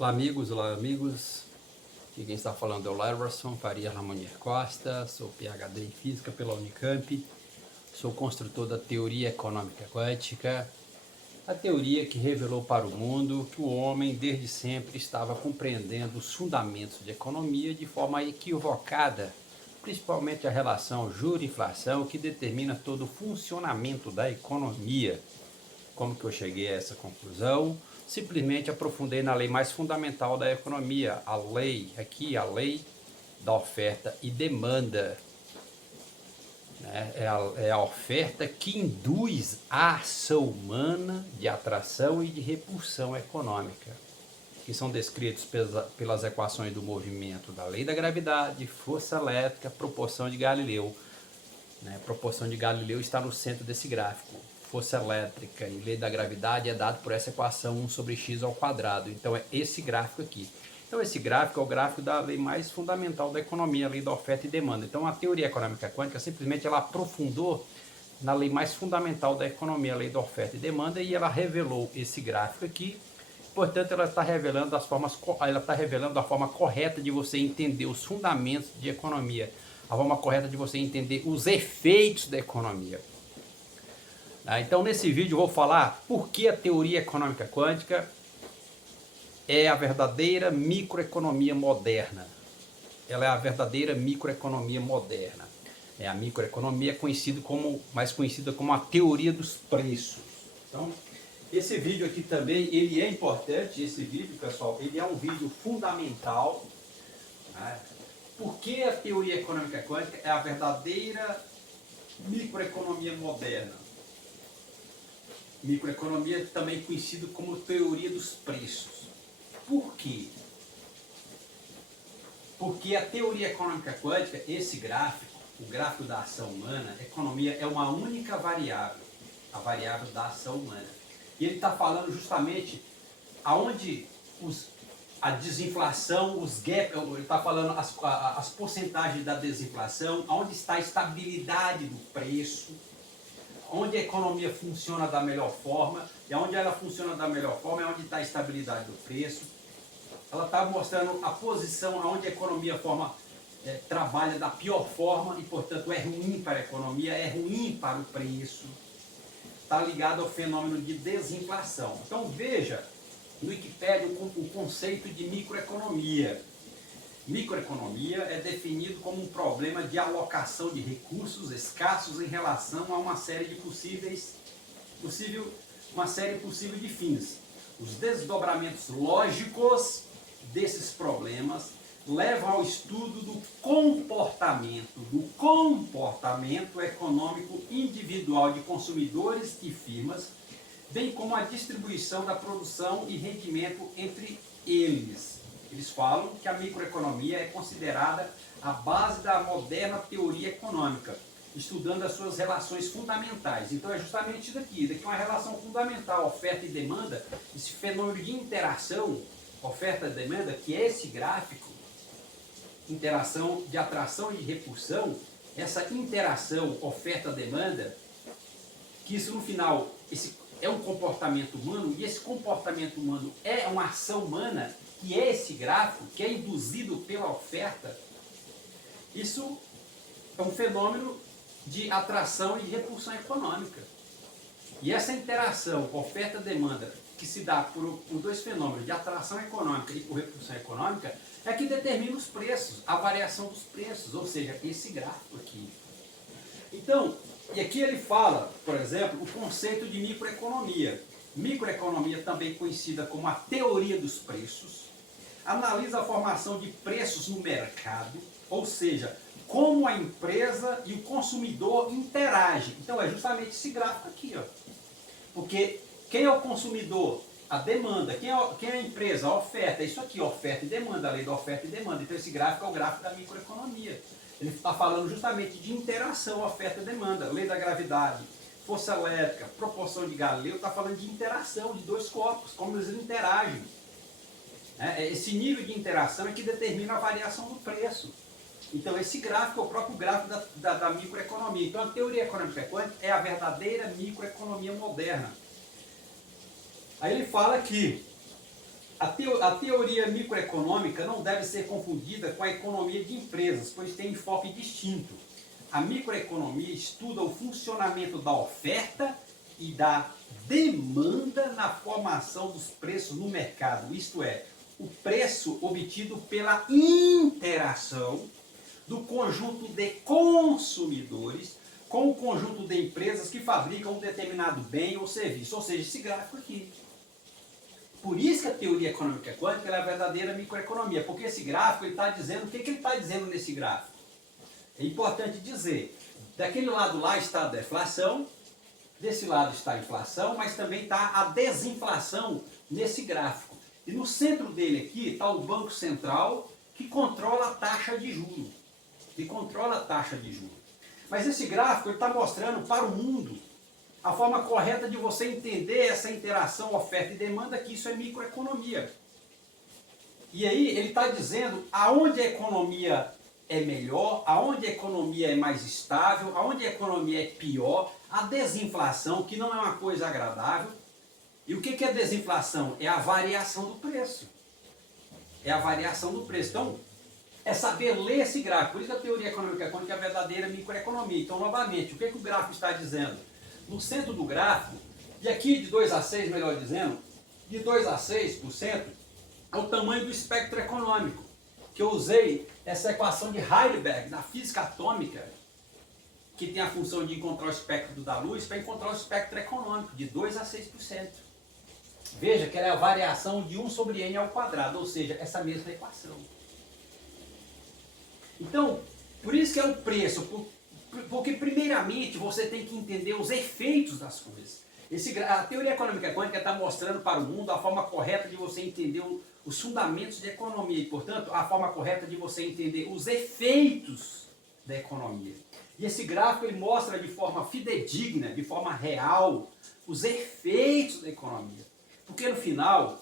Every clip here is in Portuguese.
Olá amigos, aqui quem está falando é o Leverson Faria Ramonier Costa, sou PhD em Física pela Unicamp, sou construtor da teoria econômica quântica, a teoria que revelou para o mundo que o homem desde sempre estava compreendendo os fundamentos de economia de forma equivocada, principalmente a relação juro-inflação que determina todo o funcionamento da economia. Como que eu cheguei a essa conclusão? Simplesmente aprofundei na lei mais fundamental da economia, a lei da oferta e demanda. É a oferta que induz a ação humana de atração e de repulsão econômica, que são descritos pelas equações do movimento da lei da gravidade, força elétrica, proporção de Galileu. Proporção de Galileu está no centro desse gráfico. Força elétrica e lei da gravidade é dado por essa equação 1 sobre x ao quadrado. Então é esse gráfico aqui. Então esse gráfico é o gráfico da lei mais fundamental da economia, a lei da oferta e demanda. Então a teoria econômica quântica simplesmente ela aprofundou na lei mais fundamental da economia, a lei da oferta e demanda, e ela revelou esse gráfico aqui. Portanto, ela está revelando a forma correta de você entender os fundamentos de economia, a forma correta de você entender os efeitos da economia. Então, nesse vídeo eu vou falar por que a teoria econômica quântica é a verdadeira microeconomia moderna. Ela é a verdadeira microeconomia moderna. É a microeconomia mais conhecida como a teoria dos preços. Então, esse vídeo aqui também, ele é importante, esse vídeo, pessoal, ele é um vídeo fundamental. Por que a teoria econômica quântica é a verdadeira microeconomia moderna? Microeconomia também conhecida como teoria dos preços. Por quê? Porque a teoria econômica quântica, esse gráfico, o gráfico da ação humana, economia é uma única variável, a variável da ação humana. E ele está falando justamente aonde a desinflação, os gaps, ele está falando as porcentagens da desinflação, aonde está a estabilidade do preço, onde a economia funciona da melhor forma, e onde ela funciona da melhor forma é onde está a estabilidade do preço. Ela está mostrando a posição onde a economia trabalha da pior forma e, portanto, é ruim para a economia, é ruim para o preço. Está ligado ao fenômeno de desinflação. Então, veja no Wikipédia o conceito de microeconomia. Microeconomia é definido como um problema de alocação de recursos escassos em relação a uma série possível de fins. Os desdobramentos lógicos desses problemas levam ao estudo do comportamento econômico individual de consumidores e firmas, bem como a distribuição da produção e rendimento entre eles. Eles falam que a microeconomia é considerada a base da moderna teoria econômica, estudando as suas relações fundamentais. Então é justamente isso daqui é uma relação fundamental, oferta e demanda, esse fenômeno de interação, oferta e demanda, que é esse gráfico, interação de atração e de repulsão, essa interação oferta-demanda, que isso no final é um comportamento humano, e esse comportamento humano é uma ação humana, que é esse gráfico, que é induzido pela oferta. Isso é um fenômeno de atração e de repulsão econômica. E essa interação oferta-demanda, que se dá por dois fenômenos, de atração econômica e por repulsão econômica, é que determina os preços, a variação dos preços, ou seja, esse gráfico aqui. Então, e aqui ele fala, por exemplo, o conceito de microeconomia. Microeconomia, também conhecida como a teoria dos preços, analisa a formação de preços no mercado, ou seja, como a empresa e o consumidor interagem. Então é justamente esse gráfico aqui, ó. Porque quem é o consumidor? A demanda. Quem é a empresa? A oferta. É isso aqui, oferta e demanda, a lei da oferta e demanda. Então esse gráfico é o gráfico da microeconomia. Ele está falando justamente de interação, oferta e demanda, lei da gravidade, força elétrica, proporção de Galileu, está falando de interação de dois corpos, como eles interagem. Esse nível de interação é que determina a variação do preço. Então esse gráfico é o próprio gráfico da microeconomia. Então a teoria econômica quântica é a verdadeira microeconomia moderna. Aí ele fala que A teoria microeconômica não deve ser confundida com a economia de empresas, pois tem enfoque distinto. A microeconomia estuda o funcionamento da oferta e da demanda na formação dos preços no mercado, isto é, o preço obtido pela interação do conjunto de consumidores com o conjunto de empresas que fabricam um determinado bem ou serviço, ou seja, esse gráfico aqui. Por isso que a teoria econômica quântica é a verdadeira microeconomia, porque esse gráfico está dizendo, o que ele está dizendo nesse gráfico? É importante dizer, daquele lado lá está a deflação, desse lado está a inflação, mas também está a desinflação nesse gráfico. E no centro dele aqui está o Banco Central, que controla a taxa de juros. Mas esse gráfico está mostrando para o mundo a forma correta de você entender essa interação oferta e demanda, que isso é microeconomia. E aí ele está dizendo aonde a economia é melhor, aonde a economia é mais estável, aonde a economia é pior, a desinflação, que não é uma coisa agradável. E o que é desinflação? É a variação do preço. Então, é saber ler esse gráfico. Por isso a teoria econômica quântica é a verdadeira microeconomia. Então, novamente, o que o gráfico está dizendo? No centro do gráfico, e aqui de 2 a 6, melhor dizendo, de 2 a 6% é o tamanho do espectro econômico, que eu usei essa equação de Heisenberg, na física atômica, que tem a função de encontrar o espectro da luz, para encontrar o espectro econômico, de 2 a 6%. Veja que ela é a variação de 1 sobre n ao quadrado, ou seja, essa mesma equação. Então, por isso que é o preço, porque primeiramente você tem que entender os efeitos das coisas. A teoria econômica quântica está mostrando para o mundo a forma correta de você entender os fundamentos de economia e, portanto, a forma correta de você entender os efeitos da economia. E esse gráfico ele mostra de forma fidedigna, de forma real, os efeitos da economia. Porque no final,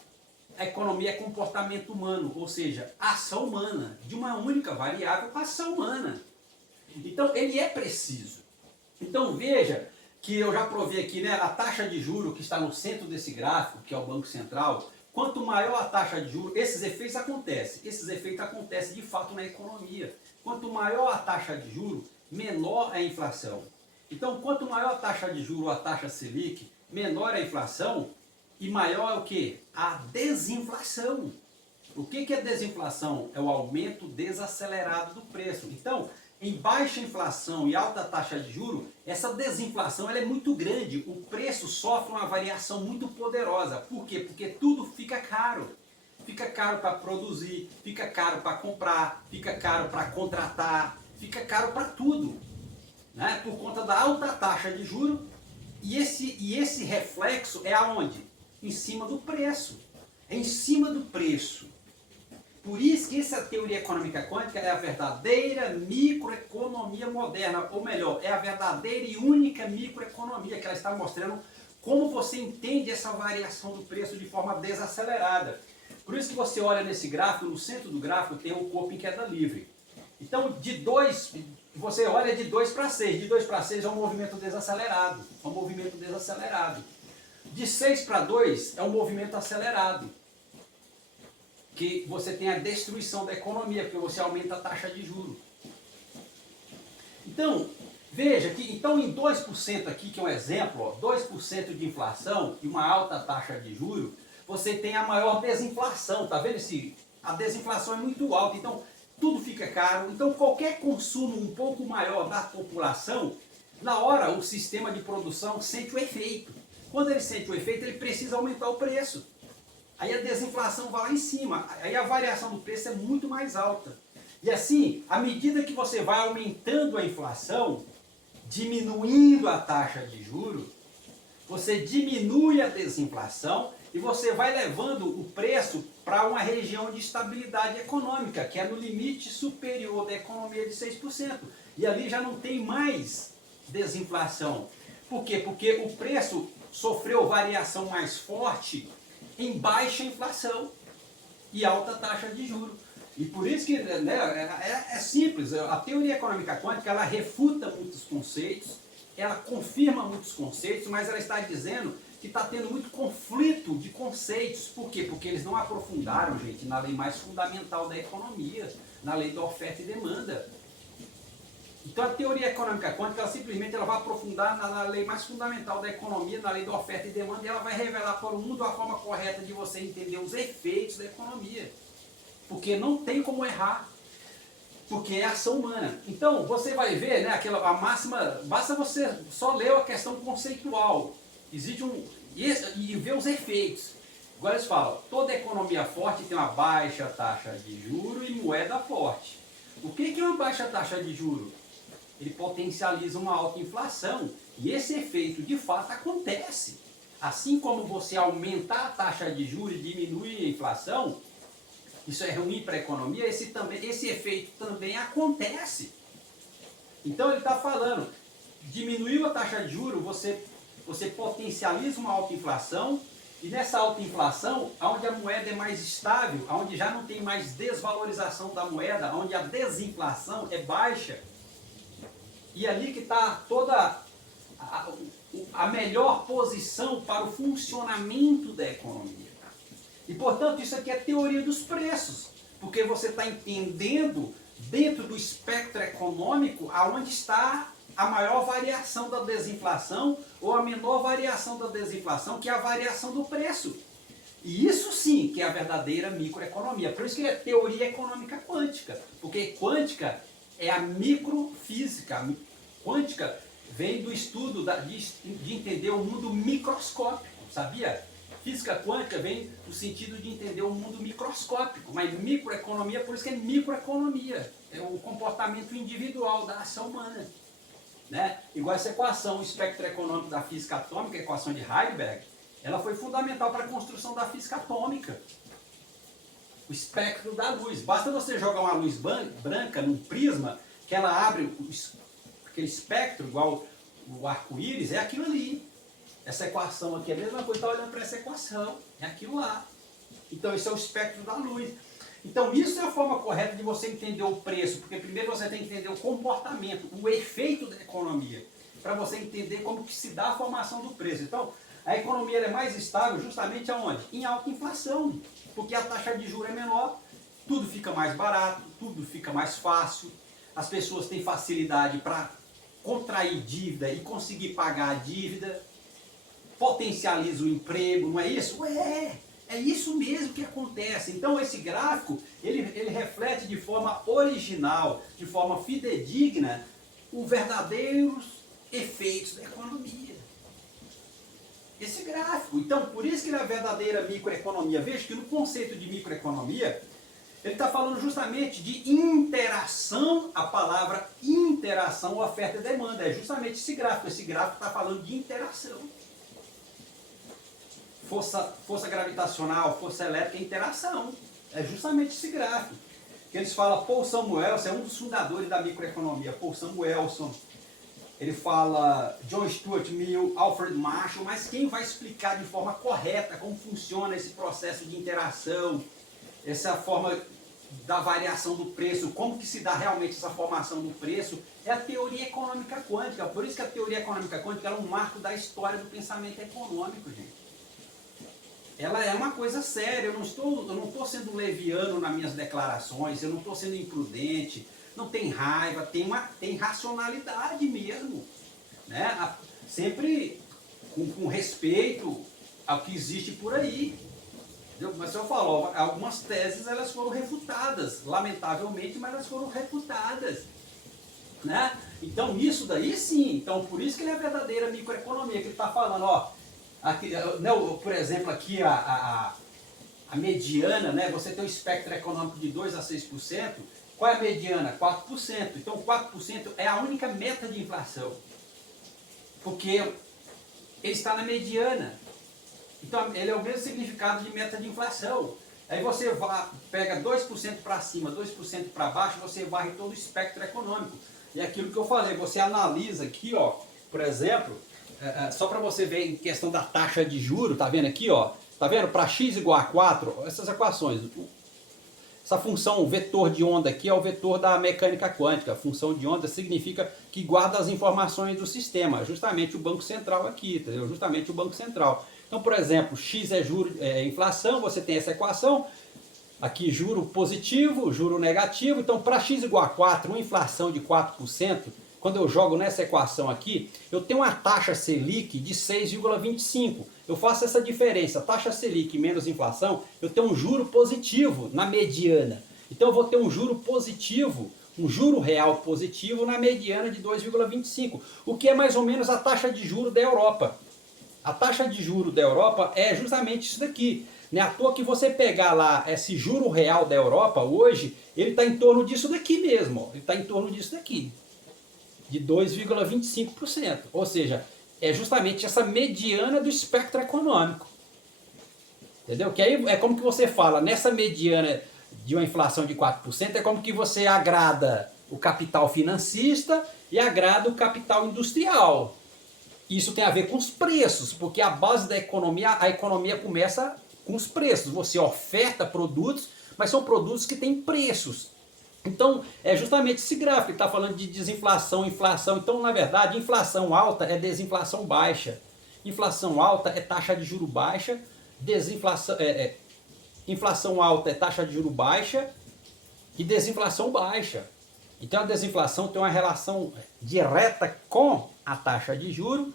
a economia é comportamento humano, ou seja, ação humana, de uma única variável, ação humana. Então, ele é preciso. Então, veja que eu já provei aqui, né, a taxa de juros que está no centro desse gráfico, que é o Banco Central. Quanto maior a taxa de juros, esses efeitos acontecem de fato na economia. Quanto maior a taxa de juros, menor a inflação. Então, quanto maior a taxa de juros, a taxa Selic, menor a inflação e maior é o que? A desinflação. O que é desinflação? É o aumento desacelerado do preço. Então, em baixa inflação e alta taxa de juros, essa desinflação ela é muito grande. O preço sofre uma variação muito poderosa. Por quê? Porque tudo fica caro. Fica caro para produzir, fica caro para comprar, fica caro para contratar, fica caro para tudo, né? Por conta da alta taxa de juros. E esse reflexo é aonde? Em cima do preço. É em cima do preço. Por isso que essa teoria econômica quântica é a verdadeira microeconomia moderna, ou melhor, é a verdadeira e única microeconomia, que ela está mostrando como você entende essa variação do preço de forma desacelerada. Por isso que você olha nesse gráfico, no centro do gráfico tem o corpo em queda livre. Então, você olha de 2 para 6, de 2 para 6 é um movimento desacelerado, De 6 para 2 é um movimento acelerado, que você tem a destruição da economia, porque você aumenta a taxa de juros. Então, veja que em 2% aqui, que é um exemplo, ó, 2% de inflação e uma alta taxa de juros, você tem a maior desinflação, tá vendo? A desinflação é muito alta, então tudo fica caro. Então qualquer consumo um pouco maior da população, na hora o sistema de produção sente o efeito. Quando ele sente o efeito, ele precisa aumentar o preço. Aí a desinflação vai lá em cima, aí a variação do preço é muito mais alta. E assim, à medida que você vai aumentando a inflação, diminuindo a taxa de juros, você diminui a desinflação e você vai levando o preço para uma região de estabilidade econômica, que é no limite superior da economia de 6%. E ali já não tem mais desinflação. Por quê? Porque o preço sofreu variação mais forte em baixa inflação e alta taxa de juros. E por isso que é simples, a teoria econômica quântica ela refuta muitos conceitos, ela confirma muitos conceitos, mas ela está dizendo que está tendo muito conflito de conceitos. Por quê? Porque eles não aprofundaram, gente, na lei mais fundamental da economia, na lei da oferta e demanda. Então a teoria econômica quântica, ela simplesmente vai aprofundar na lei mais fundamental da economia, na lei da oferta e demanda, e ela vai revelar para o mundo a forma correta de você entender os efeitos da economia. Porque não tem como errar, porque é ação humana. Então você vai ver, né, a máxima, basta você só ler a questão conceitual, existe e ver os efeitos. Agora eles falam, toda economia forte tem uma baixa taxa de juros e moeda forte. O que é uma baixa taxa de juros? Ele potencializa uma alta inflação e esse efeito de fato acontece. Assim como você aumentar a taxa de juros e diminuir a inflação, isso é ruim para a economia, esse efeito também acontece. Então ele está falando, diminuiu a taxa de juros, você potencializa uma alta inflação, e nessa alta inflação, onde a moeda é mais estável, onde já não tem mais desvalorização da moeda, onde a desinflação é baixa, e ali que está toda a melhor posição para o funcionamento da economia. E, portanto, isso aqui é teoria dos preços, porque você está entendendo dentro do espectro econômico aonde está a maior variação da desinflação ou a menor variação da desinflação, que é a variação do preço. E isso sim que é a verdadeira microeconomia. Por isso que é teoria econômica quântica, porque quântica é a microfísica. Quântica vem do estudo de entender o mundo microscópico, sabia? Física quântica vem no sentido de entender o mundo microscópico, mas microeconomia, por isso que é microeconomia, é o comportamento individual da ação humana. Né? Igual essa equação, o espectro econômico da física atômica, a equação de Heisenberg, ela foi fundamental para a construção da física atômica. O espectro da luz. Basta você jogar uma luz branca num prisma, que ela abre aquele espectro, igual o arco-íris, é aquilo ali. Essa equação aqui é a mesma coisa, está olhando para essa equação, é aquilo lá. Então esse é o espectro da luz. Então isso é a forma correta de você entender o preço, porque primeiro você tem que entender o comportamento, o efeito da economia, para você entender como que se dá a formação do preço. Então a economia é mais estável justamente aonde? Em alta inflação, porque a taxa de juros é menor, tudo fica mais barato, tudo fica mais fácil, as pessoas têm facilidade para contrair dívida e conseguir pagar a dívida, potencializa o emprego, não é isso? É isso mesmo que acontece. Então esse gráfico, ele reflete de forma original, de forma fidedigna, os verdadeiros efeitos da economia. Esse gráfico. Então, por isso que ele é a verdadeira microeconomia. Veja que no conceito de microeconomia, ele está falando justamente de interação, a palavra interação, oferta e demanda. É justamente esse gráfico. Esse gráfico está falando de interação. Força gravitacional, força elétrica, interação. É justamente esse gráfico. Que eles falam, Paul Samuelson, é um dos fundadores da microeconomia, Paul Samuelson. Ele fala John Stuart Mill, Alfred Marshall, mas quem vai explicar de forma correta como funciona esse processo de interação, essa forma da variação do preço, como que se dá realmente essa formação do preço, é a teoria econômica quântica. Por isso que a teoria econômica quântica é um marco da história do pensamento econômico, gente. Ela é uma coisa séria, eu não estou sendo leviano nas minhas declarações, eu não estou sendo imprudente, não tem raiva, tem racionalidade mesmo, né? Sempre com respeito ao que existe por aí. Entendeu? Mas eu falo, algumas teses elas foram refutadas, lamentavelmente, mas elas foram refutadas. Né? Então isso daí sim, então por isso que ele é a verdadeira microeconomia, que ele está falando, ó. Aqui, né, por exemplo, aqui a mediana, né, você tem um espectro econômico de 2 a 6%, qual é a mediana? 4%. Então 4% é a única meta de inflação, porque ele está na mediana. Então ele é o mesmo significado de meta de inflação. Aí você pega 2% para cima, 2% para baixo, você varre todo o espectro econômico. E é aquilo que eu falei, você analisa aqui, ó, por exemplo, só para você ver em questão da taxa de juros, tá vendo aqui, ó? Tá vendo? Para x igual a 4, essas equações. Essa função vetor de onda aqui é o vetor da mecânica quântica. A função de onda significa que guarda as informações do sistema, justamente o Banco Central aqui, entendeu? Justamente o Banco Central. Então, por exemplo, x é juro, inflação, você tem essa equação, aqui juro positivo, juro negativo, então para x igual a 4, uma inflação de 4%, quando eu jogo nessa equação aqui, eu tenho uma taxa Selic de 6,25. Eu faço essa diferença, taxa Selic menos inflação, eu tenho um juro positivo na mediana. Então eu vou ter um juro positivo, um juro real positivo na mediana de 2,25, o que é mais ou menos a taxa de juro da Europa. A taxa de juro da Europa é justamente isso daqui. Não é à toa que você pegar lá esse juro real da Europa hoje, ele está em torno disso daqui mesmo. Ó. Ele está em torno disso daqui, de 2,25%. Ou seja, é justamente essa mediana do espectro econômico. Entendeu? Que aí é como que você fala, nessa mediana de uma inflação de 4%, é como que você agrada o capital financista e agrada o capital industrial. Isso tem a ver com os preços, porque a base da economia, a economia começa com os preços. Você oferta produtos, mas são produtos que têm preços. Então, é justamente esse gráfico que está falando de desinflação, inflação. Então, na verdade, inflação alta é desinflação baixa. Inflação alta é taxa de juro baixa, inflação alta é taxa de juro baixa e desinflação baixa. Então, a desinflação tem uma relação direta com a taxa de juro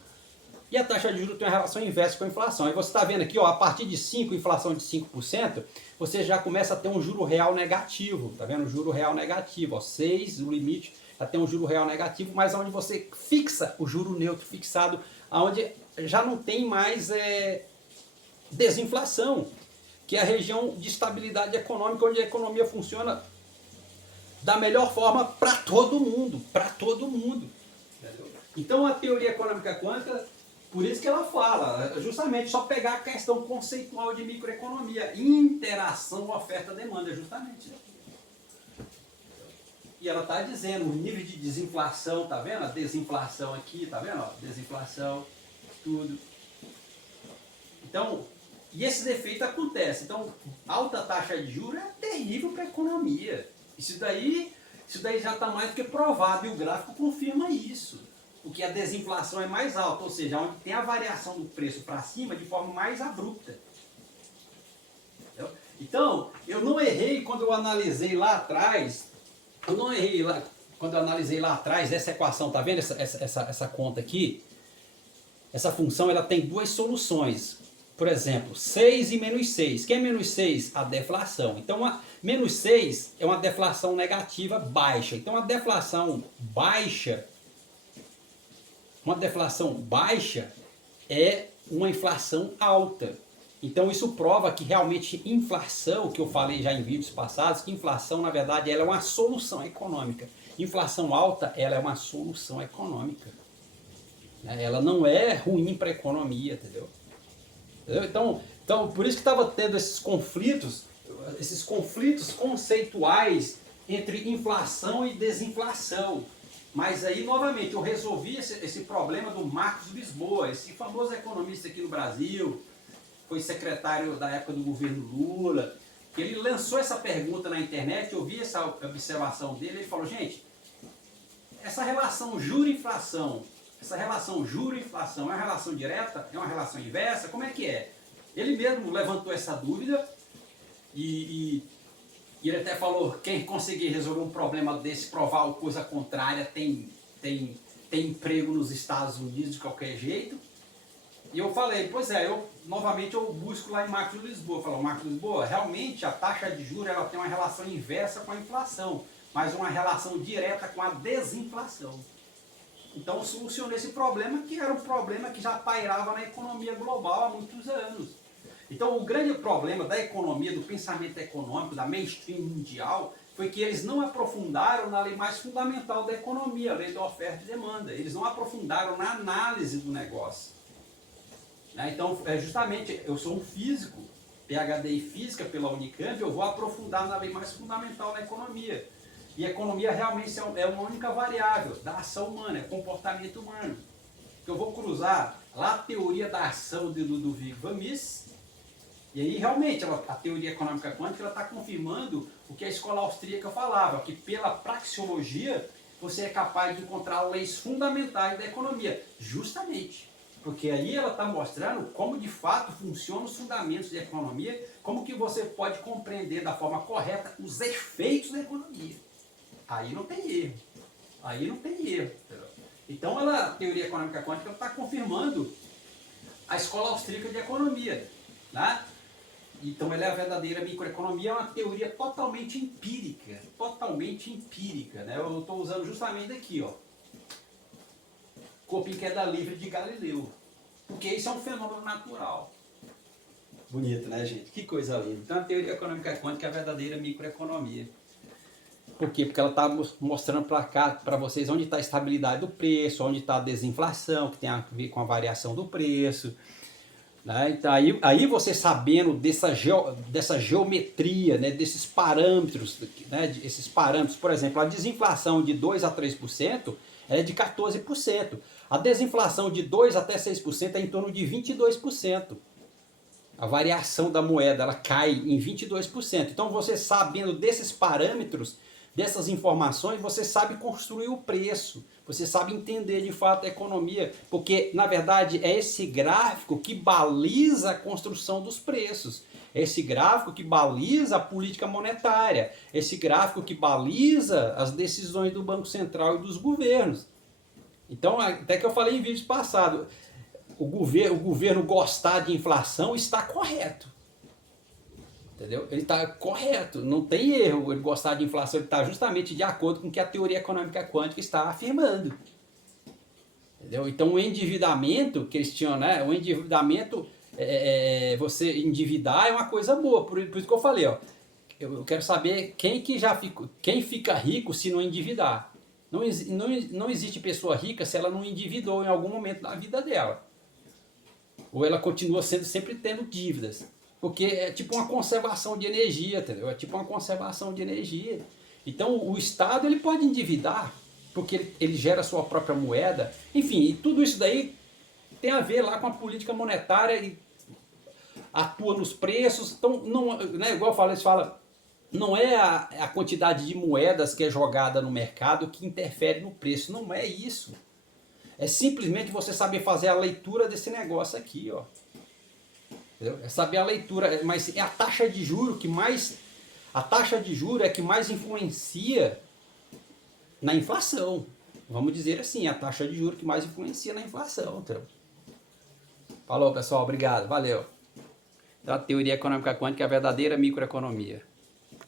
e a taxa de juros tem uma relação inversa com a inflação. Aí você está vendo aqui, ó, a partir de 5, inflação de 5%, você já começa a ter um juro real negativo. Está vendo? O juro real negativo. Ó, 6, o limite, já tem um juro real negativo, mas onde você fixa o juro neutro fixado, onde já não tem mais desinflação, que é a região de estabilidade econômica, onde a economia funciona da melhor forma para todo mundo. Para todo mundo. Então a teoria econômica quântica, por isso que ela fala, justamente só pegar a questão conceitual de microeconomia, interação oferta-demanda, justamente. E ela está dizendo o nível de desinflação, tá vendo? A desinflação aqui, tá vendo? Ó, desinflação, tudo. Então, e esses efeitos acontecem. Então, alta taxa de juros é terrível para a economia. Isso daí já está mais do que provado e o gráfico confirma isso. Porque a desinflação é mais alta, ou seja, onde tem a variação do preço para cima de forma mais abrupta. Entendeu? Então, eu não errei quando eu analisei lá atrás, essa equação, tá vendo essa conta aqui? Essa função ela tem duas soluções. Por exemplo, 6 e menos 6. O que é menos 6? A deflação. Então, menos 6 é uma deflação negativa baixa. Então, a deflação baixa... Uma deflação baixa é uma inflação alta. Então isso prova que realmente inflação, que eu falei já em vídeos passados, que inflação na verdade ela é uma solução econômica. Inflação alta ela é uma solução econômica. Ela não é ruim para a economia, entendeu? Então por isso que estava tendo esses conflitos conceituais entre inflação e desinflação. Mas aí, novamente, eu resolvi esse problema do Marcos Lisboa, esse famoso economista aqui no Brasil, foi secretário da época do governo Lula, que ele lançou essa pergunta na internet, eu vi essa observação dele, ele falou, gente, essa relação juro-inflação, é uma relação direta? É uma relação inversa? Como é que é? Ele mesmo levantou essa dúvida e ele até falou, quem conseguir resolver um problema desse, provar a coisa contrária, tem emprego nos Estados Unidos de qualquer jeito. E eu falei, pois é, novamente eu busco lá em Marcos Lisboa. Eu falo, Marcos Lisboa, realmente a taxa de juros ela tem uma relação inversa com a inflação, mas uma relação direta com a desinflação. Então eu solucionei esse problema, que era um problema que já pairava na economia global há muitos anos. Então o grande problema da economia, do pensamento econômico, da mainstream mundial, foi que eles não aprofundaram na lei mais fundamental da economia, a lei da oferta e demanda. Eles não aprofundaram na análise do negócio. Então, justamente, eu sou um físico, PhD em Física pela Unicamp, eu vou aprofundar na lei mais fundamental da economia. E a economia realmente é uma única variável da ação humana, é comportamento humano. Eu vou cruzar lá a teoria da ação do Ludwig von Mises E aí, realmente, a teoria econômica quântica está confirmando o que a escola austríaca falava, que pela praxeologia você é capaz de encontrar leis fundamentais da economia. Justamente. Porque aí ela está mostrando como de fato funcionam os fundamentos da economia, como que você pode compreender da forma correta os efeitos da economia. Aí não tem erro. Aí não tem erro. Então a teoria econômica quântica está confirmando a escola austríaca de economia. Né? Então ela é a verdadeira microeconomia, é uma teoria totalmente empírica. Totalmente empírica. Né? Eu estou usando justamente aqui, ó. Corpo em queda livre de Galileu. Porque isso é um fenômeno natural. Bonito, né, gente? Que coisa linda. Então a teoria econômica quântica é a verdadeira microeconomia. Por quê? Porque ela está mostrando para vocês onde está a estabilidade do preço, onde está a desinflação, que tem a ver com a variação do preço. Né? Então, aí você sabendo dessa geometria, né? Desses parâmetros, né? Esses parâmetros, por exemplo, a desinflação de 2 a 3% é de 14%. A desinflação de 2 até 6% é em torno de 22%. A variação da moeda ela cai em 22%. Então você sabendo desses parâmetros, dessas informações, você sabe construir o preço. Você sabe entender de fato a economia. Porque, na verdade, é esse gráfico que baliza a construção dos preços. É esse gráfico que baliza a política monetária. É esse gráfico que baliza as decisões do Banco Central e dos governos. Então, até que eu falei em vídeos passados, o governo gostar de inflação está correto. Entendeu? Ele está correto, não tem erro ele gostar de inflação, ele está justamente de acordo com o que a teoria econômica quântica está afirmando. Entendeu? Então o endividamento, que eles tinham, né? O endividamento, você endividar é uma coisa boa, por isso que eu falei, ó, eu quero saber quem fica rico se não endividar. Não existe pessoa rica se ela não endividou em algum momento da vida dela. Ou ela continua sempre tendo dívidas. Porque é tipo uma conservação de energia, entendeu? É tipo uma conservação de energia. Então o Estado ele pode endividar, porque ele gera a sua própria moeda. Enfim, e tudo isso daí tem a ver lá com a política monetária e atua nos preços. Então, não, né, igual eu falo, eles falam, não é a quantidade de moedas que é jogada no mercado que interfere no preço. Não é isso. É simplesmente você saber fazer a leitura desse negócio aqui, ó. É saber a leitura, mas é a taxa de juros que mais... A taxa de juros é que mais influencia na inflação. Vamos dizer assim, a taxa de juros que mais influencia na inflação. Então. Falou, pessoal. Obrigado. Valeu. Então, a teoria econômica quântica é a verdadeira microeconomia.